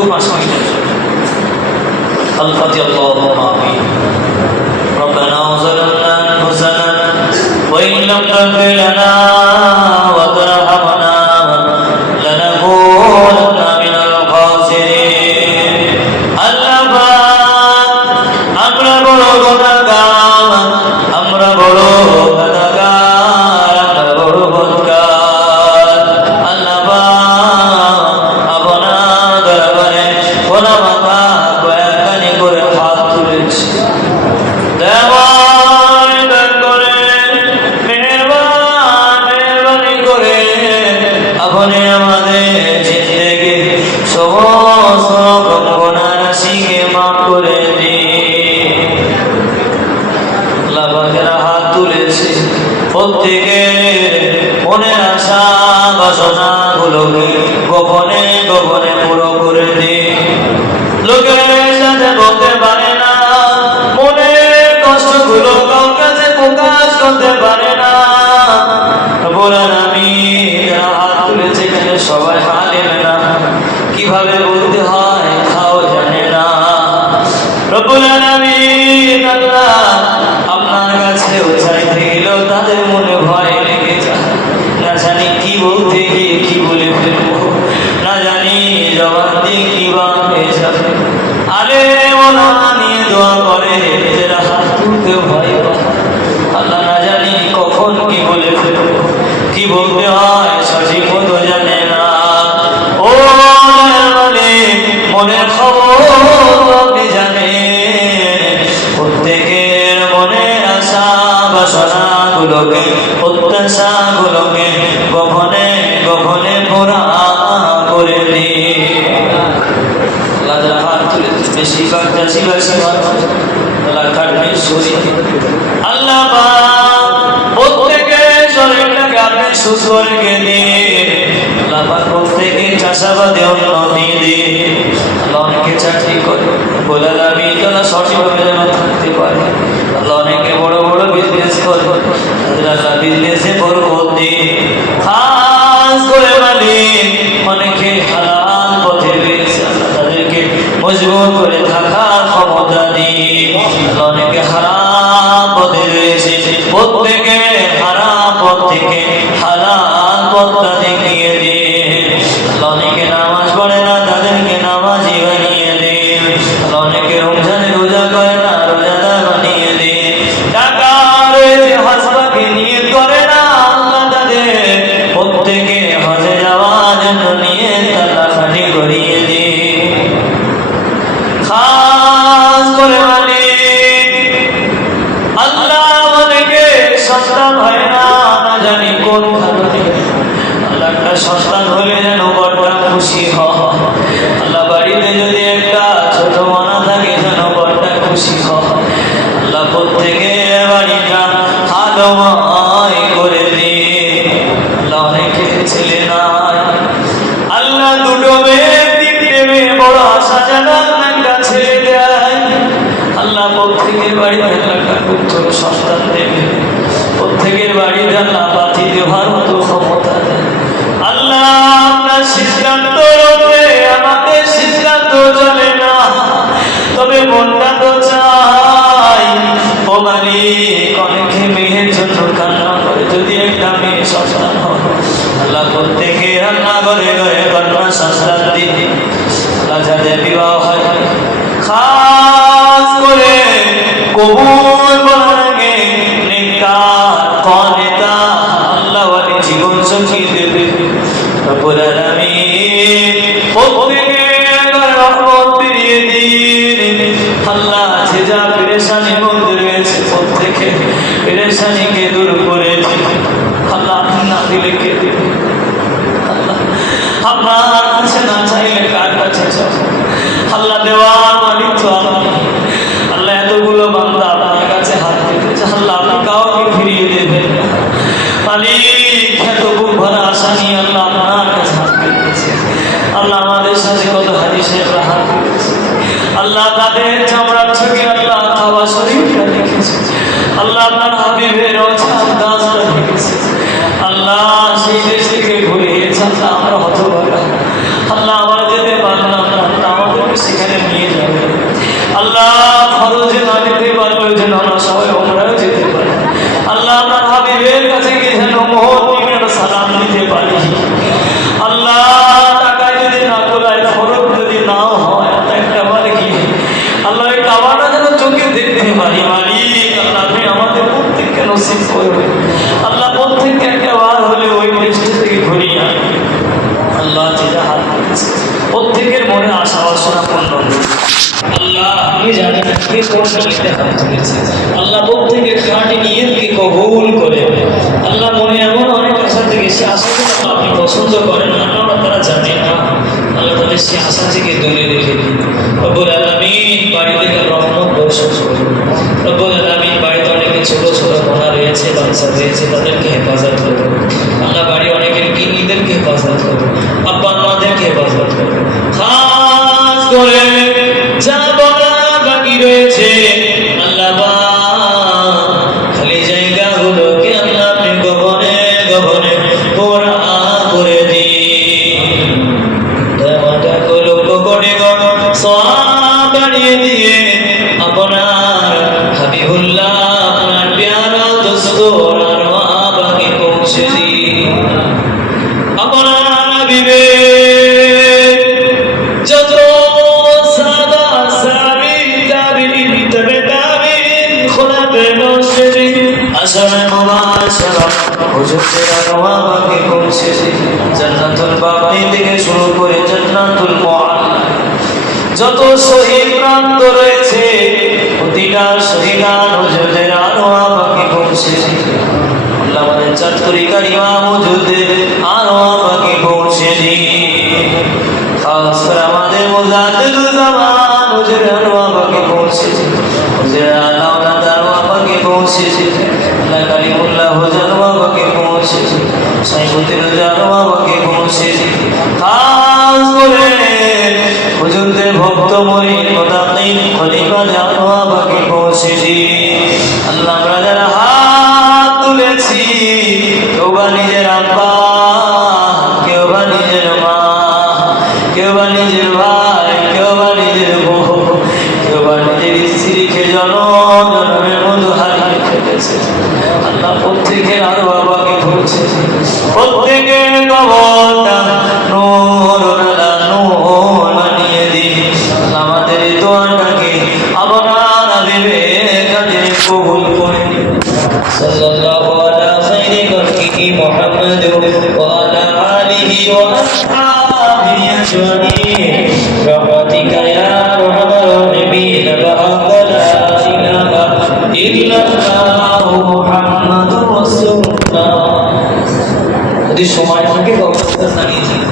দাঁড়াবেন দু পাঁচ মিনিটের জন্য الفاتحة اللهم آمين ربنا ظلمنا أنفسنا وإن لم تغفر لنا প্রত্যেকে মনের আশা বাসনা গুলোকে গোপনে গোপনে পুরো করে দিন লোকের সাথে বলতে পারে না, মনের কষ্টগুলো কাছে প্রকাশ করতে পারে না। বলেন আমি হাত তুলেছে এখানে সবাই হাত না, কীভাবে বলতে হয় খাও জানে না। রব্বুল আলামিন আল্লাহ আরে ওরা নিয়ে দোয়া করে নিজেরা হাত তুলতে ভয় আল্লাহ না জানি কখন কি বলে কি বলতে হয়, সঠিক মতো জানে না। ও মনের খবর আপনি প্রত্যেকের মনের আশা বাসনা গুলোকে বেশিরভাগ চাষিবাসী মানুষ সরি আল্লাহ দাবি তারা সঠিকভাবে যেন থাকতে পারে আল্লাহ বড় বড় বিজনেস করে তাদের আল্লাহ বিজনেসে বরকত দিন আলোময় করে দিন আল্লাহ অনেকে ছেলে আল্লাহ দুটো মেয়ে তিনটে মেয়ে, বড় আশা জানা, একটা দেয়। আল্লাহ প্রত্যেকের বাড়িতে একটা পুত্র সন্তান দেবে। প্রত্যেকের বাড়িতে আল্লাহ বাতি দেওয়ার মতো ক্ষমতা যা পেরেশানি মধ্যে রয়েছে প্রত্যেকে, পেরেশানিকে দূর করেছে আল্লাহ না দিলে কে দিবে? আপনার কাছে না চাইলে কার কাছে আল্লাহ দেওয়ার মালিক তো আল্লাহ এতগুলো বান্দা আপনার কাছে হাত পেতেছে আল্লাহ আপনি কাউকে ফিরিয়ে দেবেন না মালিক এত বুক ভরা আশা নিয়ে আল্লাহ আপনার কাছে হাত পেতেছে আল্লাহ আমাদের সাথে কত হাজি সাহেবরা হাত পেতেছে আল্লাহ তাদের চামড়ার ছবি আল্লাহ খাওয়া শরীরটা দেখেছে আল্লাহ আপনার হাবিবের অছাপ গাছটা দেখেছে আল্লাহ সেই দেশ থেকে ঘুরে গিয়েছে আল্লাহ আমরা হতভাগা আল্লাহ আমরা যেতে পারলাম না আল্লাহ আমাদেরকে সেখানে নিয়ে যাবে আল্লাহ খরচে না যেতে পারলে ওই জন্য আমরা সবাই ওমরাও যেতে পারি আল্লাহ আপনার হাবিবের কাছে গিয়ে যেন মোহর সালাম দিতে পারি আল্লাহ টাকায় যদি না তোলায় খরচ যদি নাও হয় আল্লাহ একটা বার গিয়ে আল্লাহ এই কাবাটা যেন চোখে দেখতে পারি মালিক আল্লাহ আপনি আমাদের প্রত্যেককে নসিব করবে আল্লাহ প্রত্যেককে একটা বার হলে ওই দেশটা থেকে ঘুরিয়ে আনবে আল্লাহ যেটা হাত করেছে প্রত্যেকের মনে আশা বাসনা পূর্ণ করবে। আল্লাহ আল্লাহ প্রত্যেকের খাঁটি নিয়তকে কবুল করে আল্লাহ মনে এমন অনেক আশা থেকে, সে আশাকে আল্লাহ আপনি পছন্দ করেন আমরা তারা জানি না। আল্লাহ তাদের সে আশা থেকে দূরে রেখে দিন। থেকে তাদেরকে হেফাজত করুন। আল্লাহ বাড়ি অনেকের হেফাজত করুন। আব্বা আমাদেরকে হেফাজত করুন। খাস করে যা বলা বাকি রয়েছে। বাকি পৌঁছে জান্নাতুল বাকি থেকে শুরু করে জান্নাতুল মুআল্লা যত শহীদ প্রান্ত রয়েছে, প্রতিটা শহীদান হুজুরের আরওয়া বাকি পৌঁছে আল্লাহ আমাদের চাতুরি কারিমা হুজুরের আরওয়া বাকি পৌঁছে দিন খাস করে আমাদের মুজাদ্দিদুল জামান হুজুর আরওয়া বাকি পৌঁছে হুজুর আলাউলা দারওয়া পৌঁছে আল্লাহ হুজুর আরওয়া বাকি পৌঁছে সাইফুদ্দিন আরওয়া বাকি পৌঁছে কাজ করে যদি সময় থাকে ব্যবস্থা জানিয়েছি